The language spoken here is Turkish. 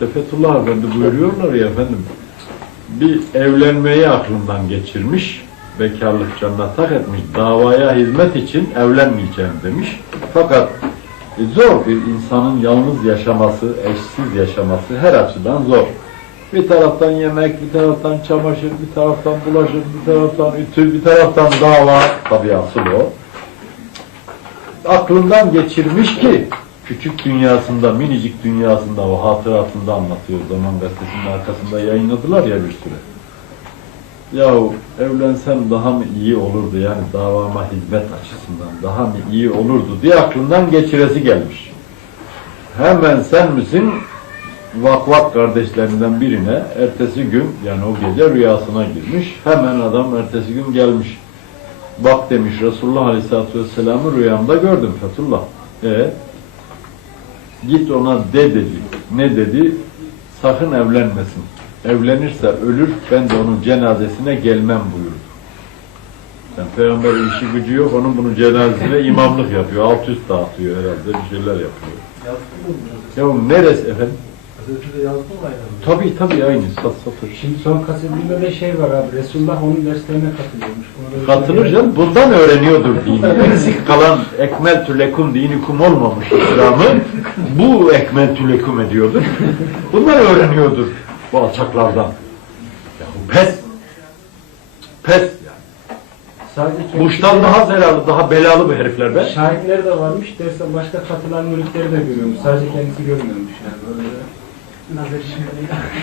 İşte Fethullah Efendi buyuruyorlar ya efendim, bir evlenmeyi aklından geçirmiş, bekarlık canına tak etmiş, davaya hizmet için evlenmeyeceğim demiş. Fakat e, zor bir insanın yalnız yaşaması, eşsiz yaşaması her açıdan zor. Bir taraftan yemek, bir taraftan çamaşır, bir taraftan bulaşık, bir taraftan ütü, bir taraftan dava, tabii asıl o. Aklından geçirmiş ki, küçük dünyasında, minicik dünyasında, o hatıratında anlatıyor. Zaman Gazetesi'nin arkasında yayınladılar ya bir süre. Yahu evlensem daha mı iyi olurdu yani davama hizmet açısından daha mı iyi olurdu diye aklından geçiresi gelmiş. Hemen sen misin vakvak kardeşlerinden birine ertesi gün yani o gece rüyasına girmiş. Hemen adam ertesi gün gelmiş. Bak demiş Resulullah Aleyhisselatü Vesselam'ı rüyamda gördüm Fethullah. E git ona de dedi. Ne dedi? Sakın evlenmesin. Evlenirse ölür, ben de onun cenazesine gelmem buyurdu. Yani peygamberin işi gücü yok, onun bunu cenazesine imamlık yapıyor, alt üst dağıtıyor herhalde, bir şeyler yapıyor. Ya neresi efendim? Gazetede yazdım aynen. Tabii tabii aynı, sat satır. Şimdi son kasetinde de şey var abi. Resulullah onun derslerine katılıyormuş. Da- Katılır canım, bundan öğreniyordur dini. Eksik kalan ekmel tülekum dinikum olmamış İslam'ı, bu ekmel tülekum ediyordur. Bundan öğreniyordur bu alçaklardan. Ya bu pes. Pes yani. Sadece kendisi Muş'tan de- daha zelalı, daha belalı bir herifler be. Şahitler de varmış. Derse başka katılan müritleri de görüyormuş. Sadece kendisi görmüyormuş yani. Böyle на зачмелі.